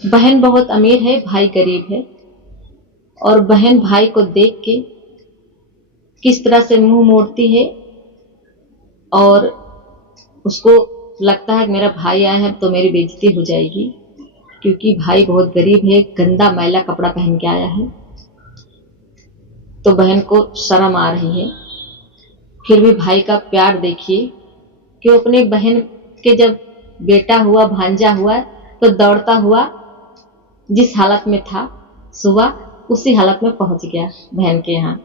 बहन बहुत अमीर है, भाई गरीब है, और बहन भाई को देख के किस तरह से मुंह मोड़ती है, और उसको लगता है कि मेरा भाई आया है तो मेरी बेइज्जती हो जाएगी, क्योंकि भाई बहुत गरीब है, गंदा मैला कपड़ा पहन के आया है। तो बहन को शर्म आ रही है। फिर भी भाई का प्यार देखिए कि वो अपनी बहन के जब बेटा हुआ, भांजा हुआ, तो दौड़ता हुआ जिस हालत में था सुबह उसी हालत में पहुंच गया बहन के यहाँ।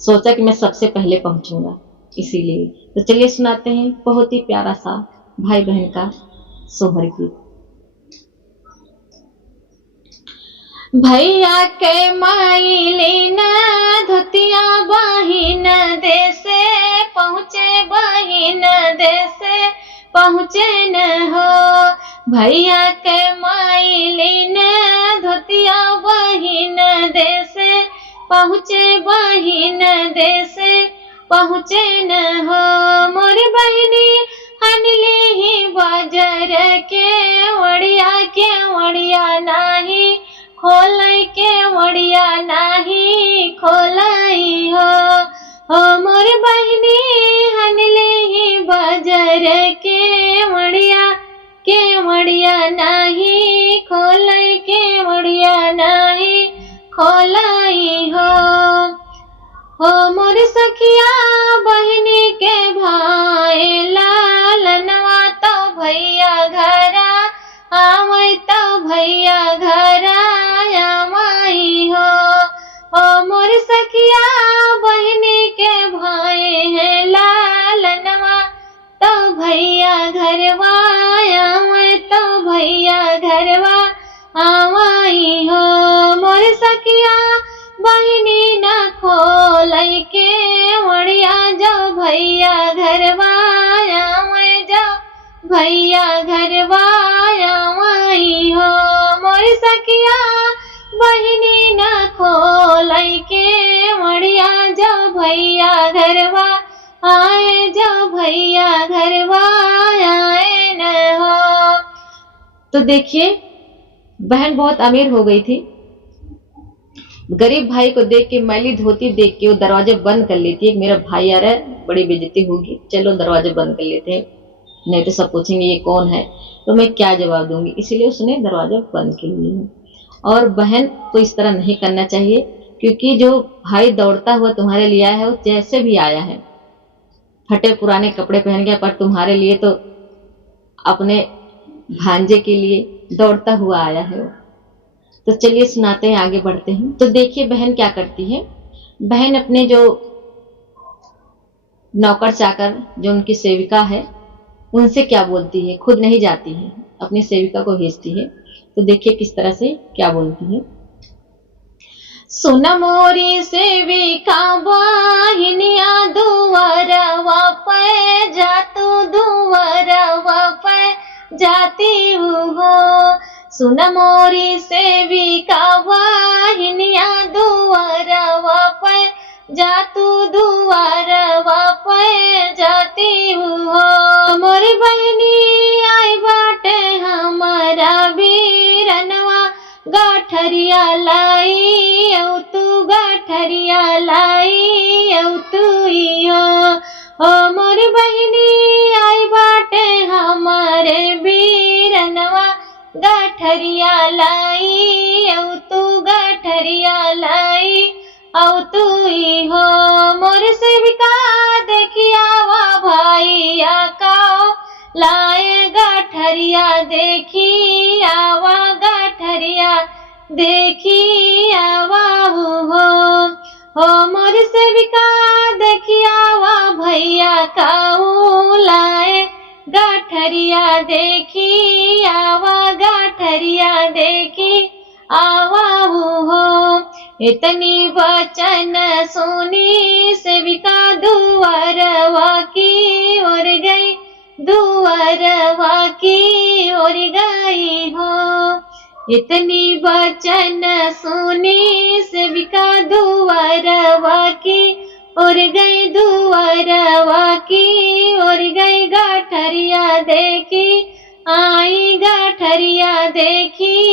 सोचा कि मैं सबसे पहले पहुंचूंगा, इसीलिए। तो चलिए सुनाते हैं बहुत ही प्यारा सा भाई बहन का सोहर गीत। भैया के माइली न धोतिया बहिन देसे पहुँचे, बहिन देसे पहुँचे न हो। भैया के माइली न धोतिया बहिन देसे पहुँचे, बहिन देसे पहुँचे न हो। मोर बहिनी हनली ही बाजार के वड़िया नाही खोलाई, के वड़िया नाही खोलाई हो मोर बहिनी हनली ही बाजार के वड़िया नाही खोलाई, के वड़िया नाही खोलाई हो मोर सखिया बहिनी के भाई लालनवा तो भैया घरा आवै, तो भैया घरा आवाई हो मोर सखिया बहिनी के भाई है लालनवा, तो भैया घरवा आवै, तो भैया घरवा आवाई हो। मोर सखिया बहिनी न खोलै के वड़िया, जो भैया घरवा आवै, जो भैया घरवा आवाई हो। मोर सखिया बहिनी न खोलै के वड़िया, जो भैया घरवा आए, जो भैया घरवा आए न हो। तो देखिए बहन बहुत अमीर हो गई थी। गरीब भाई को देख के, मैली धोती देख के वो दरवाजे बंद कर लेती है। मेरा भाई आ रहा है, बड़ी बेइज्जती होगी, चलो दरवाजे बंद कर लेते हैं, नहीं तो सब पूछेंगे ये कौन है, तो मैं क्या जवाब दूंगी, इसीलिए उसने दरवाजा बंद कर लिया। और बहन को इस तरह नहीं करना चाहिए, क्योंकि जो भाई दौड़ता हुआ तुम्हारे लिए आया है वो जैसे भी आया है, फटे पुराने कपड़े पहन गया, पर तुम्हारे लिए तो अपने भांजे के लिए दौड़ता हुआ आया है वो। तो चलिए सुनाते हैं, आगे बढ़ते हैं। तो देखिए बहन क्या करती है। बहन अपने जो नौकर चाकर, जो उनकी सेविका है, उनसे क्या बोलती है, खुद नहीं जाती है, अपनी सेविका को भेजती है। तो देखिए किस तरह से क्या बोलती है। सुन मोरी सेविका बहिनिया दुआरवा पे जातू, दुआरवा पे जाती हो। सुन मोरी सेविका बहिनिया दुआरवा पे जातू, दुआरवा पे जाती हो। मोरी बहिनी आई बाटे हमारा बीरनवा, गाठरिया लाई औ तू, गाठरिया लाई औ तू हो। मोरी बहिनी आई बाटे हमारे बीरनवा, गाठरिया लाई औ तू, गाठरिया लाई औ तू हो। मोर सेविका देखिया वा भाईया काओ लाए, गाठरिया देखी आवा, गाठरिया देखी आवा हो मोर सेविका देखिया वा भैया काऊ लाए, गाठरिया देखी आवा, गाठरिया देखी आवा हो। इतनी वचन सुनी सेविका दुआरवा की ओर गई, दुआरवा की ओर गई हो। इतनी वचन सुनी सेविका दुआरवा की ओर गई, दुआरवा की ओर गई, गाठरिया देखी आई, गाठरिया देखी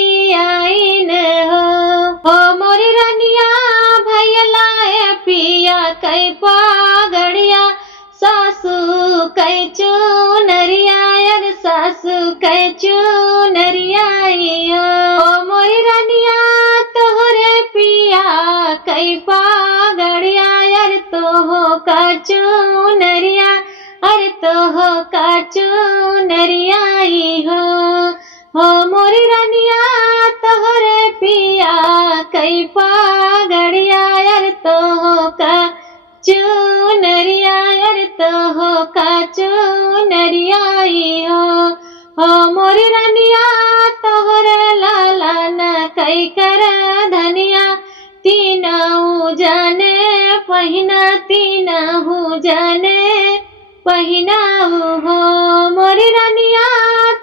हो मोरी रनिया तोहरे पिया कई पागड़िया यार तो हो का चुनरिया यार तो हो का चुनरिया हो मोरी रनिया तोहरे लाला न कई कर धनिया तीनऊ जाने पहिना तीनऊ जाने पहिनाऊ हो मोरी रनिया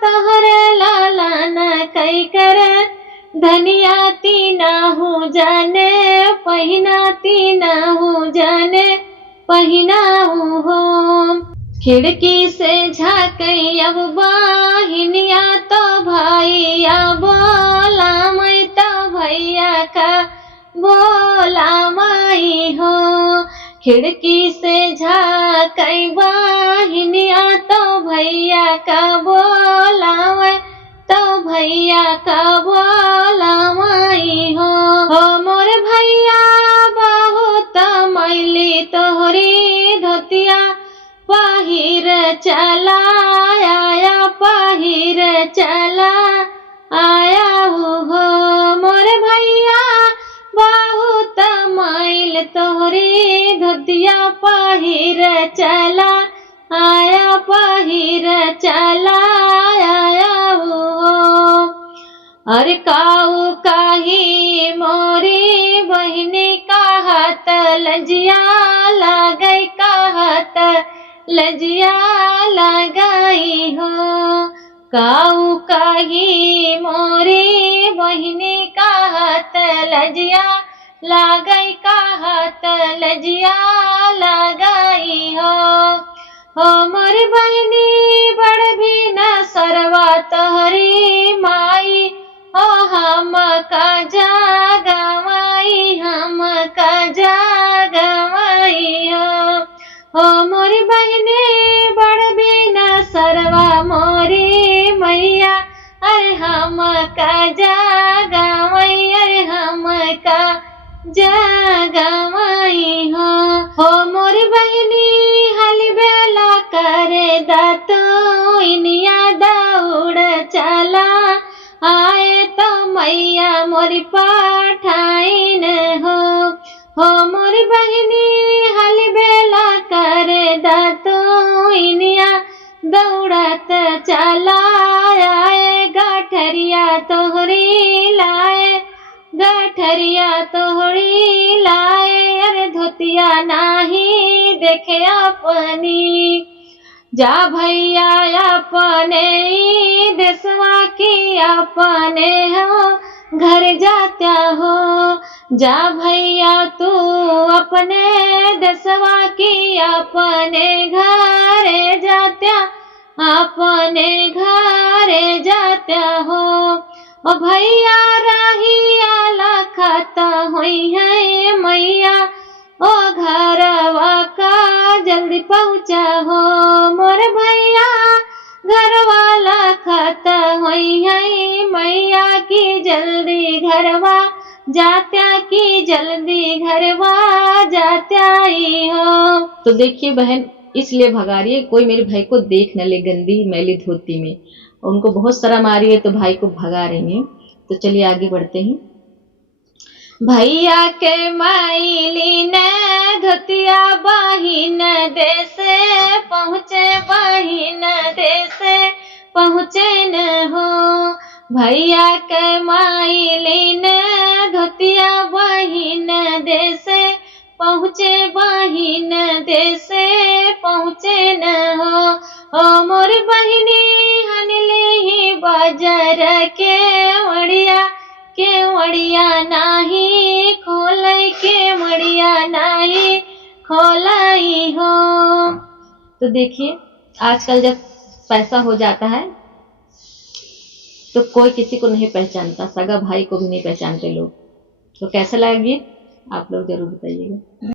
तोहरे लाला न कई कर धनिया तीनऊ जाने पहिना तीनऊ जाने पहिनाऊ हो खिड़की से झाँकई अब बाहिनिया तो भैया बोला मैं तो भैया का बोला माई हो खिड़की से झाँकई बाहिनिया तो भैया का बोला मैं तो भैया का बोला माई हो मोर भैया बहुत मैली तोहरी धोतिया पहिर चला आया पहिर चला आया हो मोर भैया बहुत मैल तोहरी धोतिया पहिर चला आया पहिर चला आया हो अरे काऊ काही मोरी बहिनी कहत लजिया लगई कहत लजिया लगाई हो काऊ काही मोरी बहिनी कहत लजिया लगई कहत लजिया लगाई हो मोरी बहिनी बड़ भी न सरवा तोहरी माई ओ हम का जागवाई हम का जागवाई हो मोरी बहने बड़ बिना सरवा मोरी मैया अरे हम का जागवाई अरे हम का जागवाई हो मोरी बहनी हली बेला करे दातो इनिया दौड़ चला आए तो मैया मोरी पठाइन हो मोरी बहिनी हली बेला करे दातो इनिया दौड़त चला आए गठरिया तोहरी लाए गठरिया तोहरी लाए अरे धोतिया नाही देखे अपनी जा भैया अपने देशवा की अपने हो घर जात्या हो जा भैया तू अपने देशवा की अपने घरे जात्या अपने घरे जात्या हो ओ भैया रहिया लखत हुई है मैया ओ घरवा का जल्दी पहुँचा हो मोर भैया घरवा लखत हुई है मैया की जल्दी घरवा जात्या की जल्दी घरवा जात्या ही हो। तो देखिए बहन इसलिए भगा रही है कोई मेरे भाई को देख न ले गंदी मैली धोती में, उनको बहुत शर्म आ रही है तो भाई को भगा रही है। तो चलिए आगे बढ़ते हैं। भैया के मैली ने धोतिया बहिन देश पहुँचे बहिन देश पहुँचे न हो भैया के मैली ने धोतिया बहिन देश पहुँचे बहिन देश पहुँचे न हो मोर बहिनी हनली बाजार के वड़िया नाही खोलाई के वड़िया नाही खोलाई हो। तो देखिए आजकल जब पैसा हो जाता है तो कोई किसी को नहीं पहचानता, सगा भाई को भी नहीं पहचानते लोग। तो कैसा लगा गीत आप लोग जरूर बताइएगा।